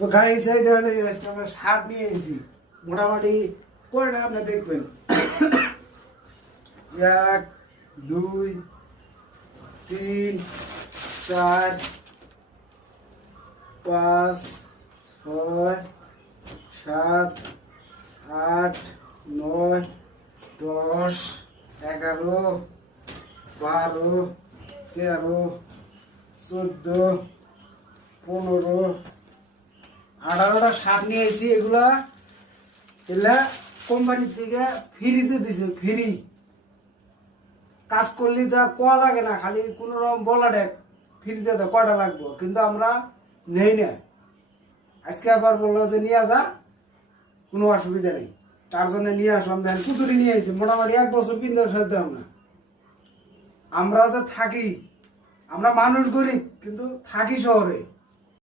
তো গাই চাই তাহলে আমরা শার্ট নিয়ে এসেছি মোটামুটি কয়টা আপনি দেখবেন 1 2 3 4 5 6 7 8 9 10 11 12 13 14 15 18টা শার্ট নিয়ে এসেছি এগুলা কোম্পানি থেকে ফ্রিতে দিছে ফ্রি কাজ করলে যা কোয়া লাগে না খালি কোনো রকম বলা দেখ ফ্রিতে তো কয়টা লাগবে কিন্তু আমরা নেই না আজকে আবার বললো যে নিয়ে যা কোনো অসুবিধা নেই তার জন্য নিয়ে আসলাম দেখেন কুতুরি নিয়ে আসছি মোটামুটি 1 বছর পিন্ধে সাজতাম না আমরা যে থাকি আমরা মানুষ গরিব কিন্তু থাকি শহরে